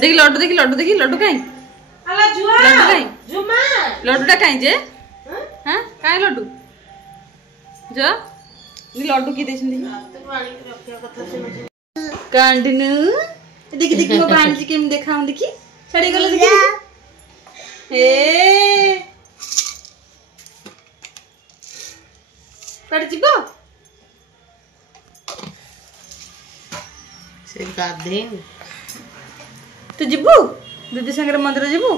देखी लड्डू कहीं लड्डूटा कहीं जे हाँ कहीं लड्डू जो लड्डू किए कांडिनु देखी देखी मो भांजी केम देखा देखी छड़ी गले देखी हे कट जीबो से गाधे तू जीबू दीदी संगे मंदिर जीबू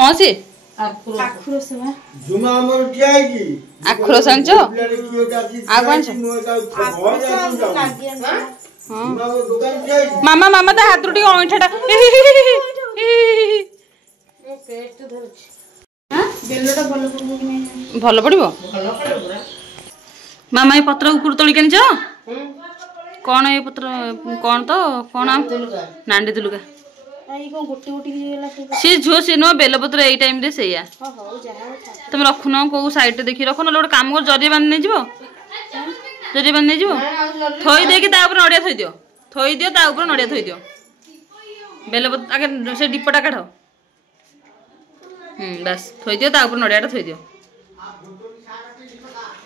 हां से आखुरो सेवा जुमा हमर कियाई आखुरो सांचो आगवान मामा मामा ता हाथ रुटी ओंठाटा भल पड़ो मामा ये पत्र ऊपर तोड़ के कौन ये पत्र कौन तो कौन नांडी दुलुका सी झुओ सी नुह बेलपत्र यही टाइम रे से तुम रखुन कौ साइड देखी रखुन गोटे कम कर जरिए बांध नहीं जरिए बांध नहीं थई देकी नड़िया थई दियो ता ऊपर नड़िया थई दियो बेलपत्र आगे से दीपटा काढ़ बस थई दियो ता ऊपर नड़ियाटा थई दियो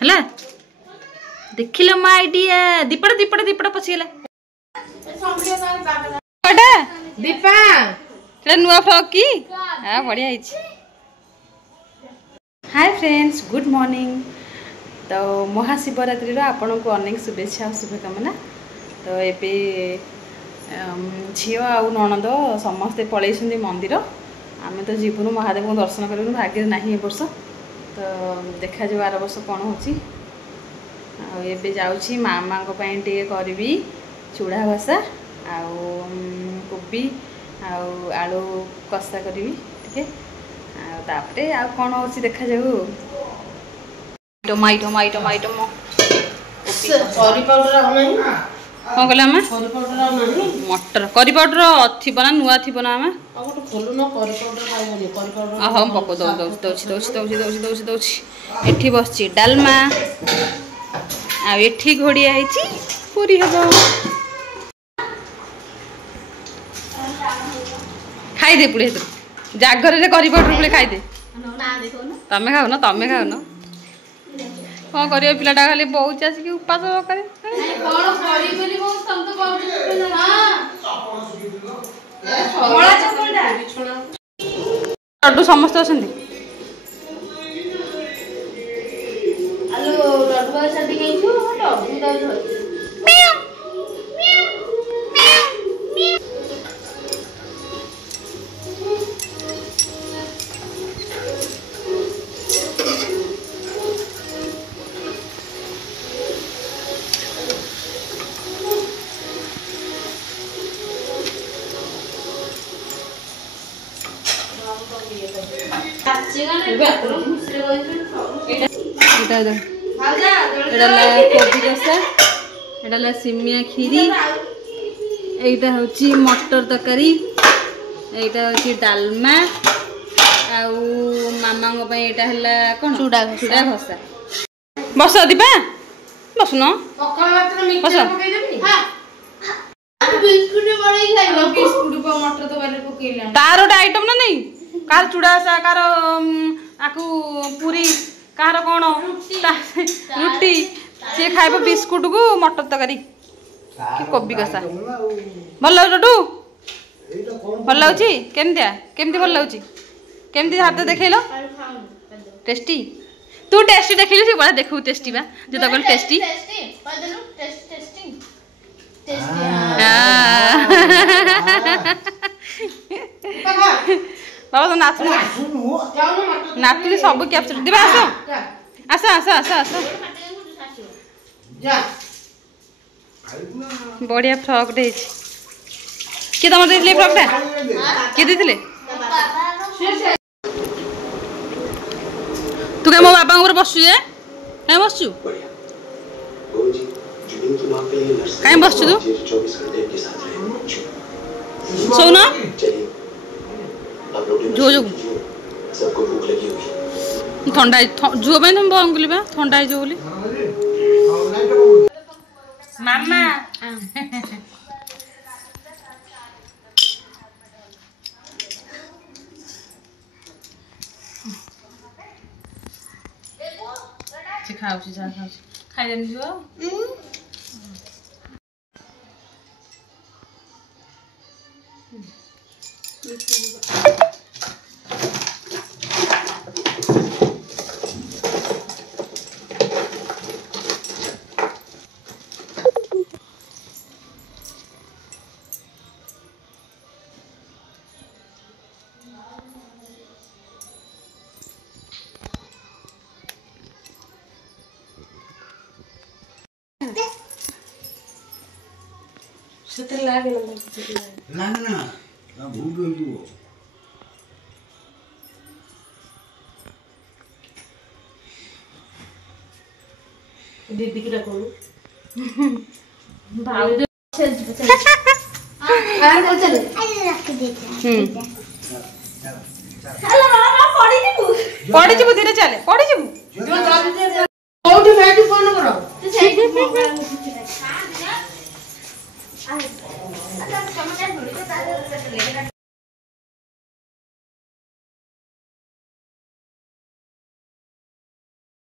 है देखिल मा आइडिया दीपटा दीपटा दीपटा पशिगला दीपा नुआ फ्रॉक की हाँ बढ़िया हाय फ्रेंड्स गुड मॉर्निंग तो महाशिवरात्रि आपण को अनेक शुभेच्छा और शुभकामना तो ये झील आ नणद समस्ते पलैं मंदिर आम तो जीवनु महादेव को दर्शन कर भाग्य ना ए वर्ष तो देखा जो आर वर्ष कौन हो जाऊँगी मामा टे करी चूड़ा भसा कोबी आलू कषा करी टे तापरे आ कौन हो देखा जाऊ टमाटो माइटो माइटो कौन कहले आम मटर करी पाउडर थी ना नुआ थी ना आम हाँ पक दौची बस डालमा आठी घोड़िया पूरी हम खाईदे पुड़े जागर करी पाउडर पुड़े खाईदे तमें खाऊ न कौन कर पिलाटा खाली बहुत आसिक उपास करे लड्डू समस्त अच्छा कोबी कषा एटा सिमिया खीरी एटा हूँ मटर तरकारी एटा हूँ डालमा आमा कौन चूड़ा घसा बस दीपा बसुन बस तार गोटे आइटम ना नहीं कार चूड़ा घसा कार आकु पूरी कार कौन रुटी सी खाइब बिस्कुट को मटर तरकारी कोबी कषा भल लटू भल लगे केमती भल लगे केमती हाथ देखल टेस्टी तू टेस्टी देखिलु से बड़ा देखू टेस्टी बा जो तो कहल टेस्टी बाबा तो नातुली सब कैप्चर दिबा आस आस आस आस आस बढ़िया फ्रॉक डे किए तुम दे फ्रॉक टा किए दे तू क्या मो बाबा ऊपर बसु जे कहीं बसु कहीं बसु तू सो ना जो जो ठंडा जुआ तुम बंद कर ठंडा हो मामा ଖାଉଛି ଯାହା ଖାଉଛି ଖାଇଲେନି ଝିଅ ସେଥିରେ ଲାଗେ ନା ନା ନା ଭୁଲ ହେଇଯିବ दीदी की रखो भाଉज चल चल रख देते चल बाबा पड़ी जीबू पड़ी जीबू धीरे चले पड़ी जीबू जो जल्दी कोठी बैठी फोन करो तू सही मोबाइल में खींच रहा हां दिया अच्छा समझ आ थोड़ी तो